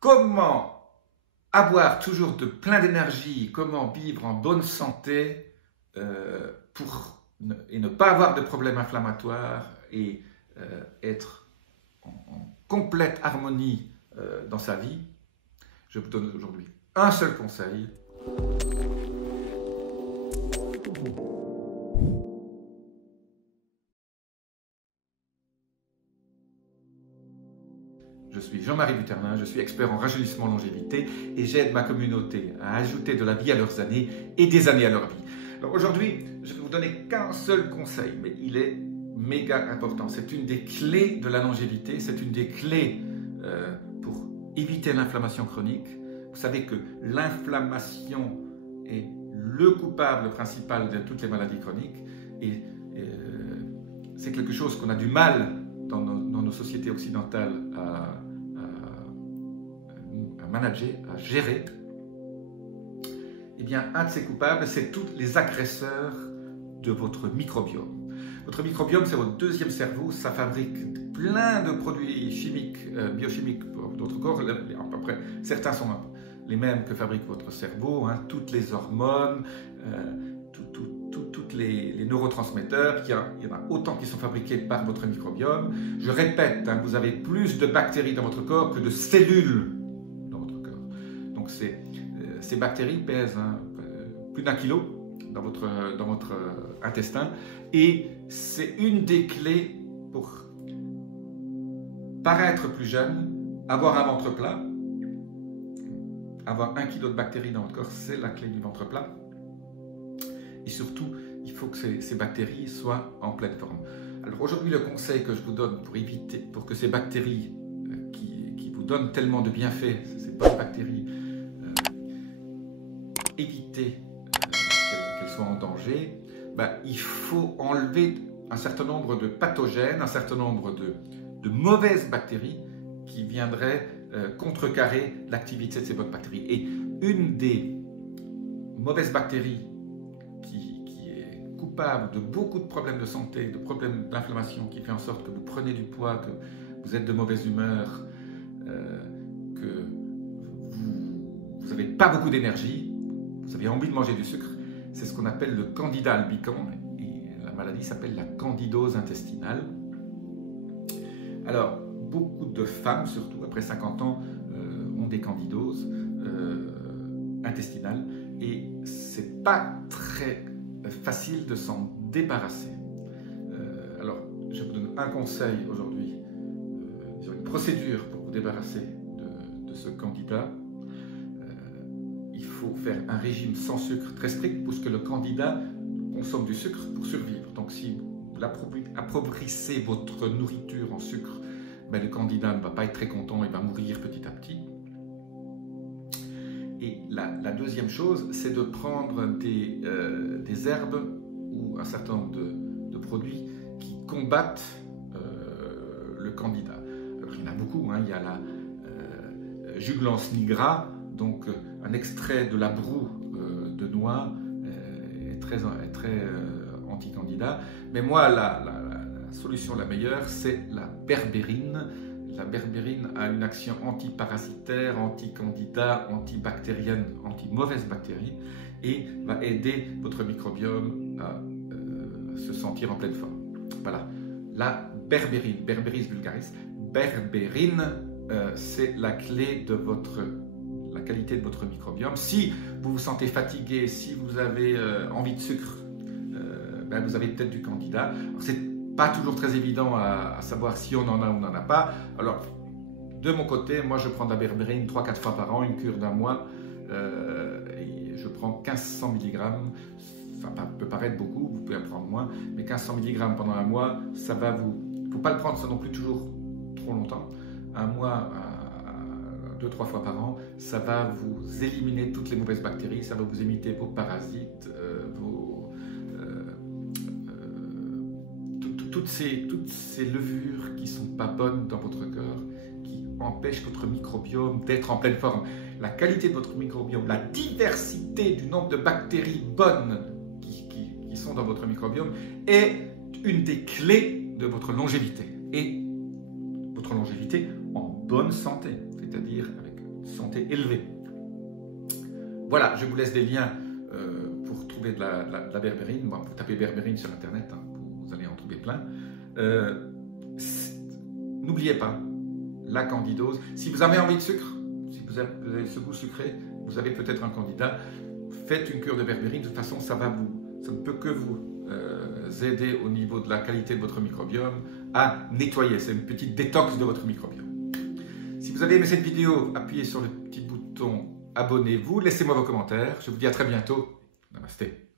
Comment avoir toujours de plein d'énergie, comment vivre en bonne santé et ne pas avoir de problèmes inflammatoires et être en complète harmonie dans sa vie. Je vous donne aujourd'hui un seul conseil. Je suis Jean-Marie Buterlin, je suis expert en rajeunissement longévité et j'aide ma communauté à ajouter de la vie à leurs années et des années à leur vie. Alors aujourd'hui, je vais vous donner qu'un seul conseil, mais il est méga important. C'est une des clés de la longévité, c'est une des clés pour éviter l'inflammation chronique. Vous savez que l'inflammation est le coupable principal de toutes les maladies chroniques et c'est quelque chose qu'on a du mal dans nos sociétés occidentales à manager, à gérer. Eh bien, un de ces coupables, c'est tous les agresseurs de votre microbiome. Votre microbiome, c'est votre deuxième cerveau, ça fabrique plein de produits chimiques, biochimiques pour votre corps. À peu près, certains sont les mêmes que fabrique votre cerveau, hein, toutes les hormones, tous les neurotransmetteurs, il y en a autant qui sont fabriqués par votre microbiome. Je répète, hein, vous avez plus de bactéries dans votre corps que de cellules dans votre corps. Donc ces bactéries pèsent plus d'1 kilo dans votre intestin et c'est une des clés pour paraître plus jeune, avoir un ventre plat. Avoir 1 kilo de bactéries dans votre corps, c'est la clé du ventre plat. Et surtout, il faut que ces bactéries soient en pleine forme. Alors aujourd'hui, le conseil que je vous donne pour que ces bactéries qui vous donnent tellement de bienfaits, ces bonnes bactéries, éviter qu'elles soient en danger, il faut enlever un certain nombre de pathogènes, un certain nombre de mauvaises bactéries qui viendraient contrecarrer l'activité de ces bonnes bactéries. Et une des mauvaises bactéries qui est coupable de beaucoup de problèmes de santé, de problèmes d'inflammation, qui fait en sorte que vous prenez du poids, que vous êtes de mauvaise humeur, que vous n'avez pas beaucoup d'énergie, vous avez envie de manger du sucre, c'est ce qu'on appelle le candida albicans, et la maladie s'appelle la candidose intestinale. Alors, beaucoup de femmes, surtout après 50 ans, ont des candidoses intestinales et c'est pas très facile de s'en débarrasser. Alors, je vous donne un conseil aujourd'hui, une procédure pour vous débarrasser de ce candida. Il faut faire un régime sans sucre très strict puisque le candida consomme du sucre pour survivre. Donc, si vous appauvrissez votre nourriture en sucre, le candida ne va pas être très content, il va mourir petit à petit. Et la deuxième chose, c'est de prendre des herbes ou un certain nombre de produits qui combattent le candida. Alors, il y en a beaucoup, hein. Il y a la Juglans nigra, donc un extrait de la broue de noix est très anti-candida. Mais moi, la solution la meilleure, c'est la berbérine. La berbérine a une action antiparasitaire, anti-candida, antibactérienne, anti-mauvaise bactérie et va aider votre microbiome à se sentir en pleine forme. Voilà, la berbérine, Berberis vulgaris, berbérine, c'est la clé de la qualité de votre microbiome. Si vous vous sentez fatigué, si vous avez envie de sucre, vous avez peut-être du candida. C'est pas toujours très évident à savoir si on en a ou on n'en a pas. Alors, de mon côté, moi je prends de la berbérine 3-4 fois par an, une cure d'1 mois, et je prends 1500 mg. Ça peut paraître beaucoup, vous pouvez en prendre moins, mais 1500 mg pendant 1 mois, ça va vous... Il ne faut pas le prendre ça non plus toujours trop longtemps. 1 mois, 2-3 fois par an, ça va vous éliminer toutes les mauvaises bactéries, ça va vous éviter vos parasites, toutes ces levures qui ne sont pas bonnes dans votre corps, qui empêchent votre microbiome d'être en pleine forme. La qualité de votre microbiome, la diversité du nombre de bactéries bonnes qui sont dans votre microbiome est une des clés de votre longévité. Et votre longévité en bonne santé, c'est-à-dire avec santé élevée. Voilà, je vous laisse des liens pour trouver de la berbérine. Bon, vous tapez berbérine sur Internet, hein, vous allez en trouver plein. N'oubliez pas, la candidose. Si vous avez envie de sucre, si vous avez ce goût sucré, vous avez peut-être un candidat, faites une cure de berbérine. De toute façon, ça ne peut que vous aider au niveau de la qualité de votre microbiome à nettoyer. C'est une petite détox de votre microbiome. Si vous avez aimé cette vidéo, appuyez sur le petit bouton abonnez-vous, laissez-moi vos commentaires. Je vous dis à très bientôt. Namasté.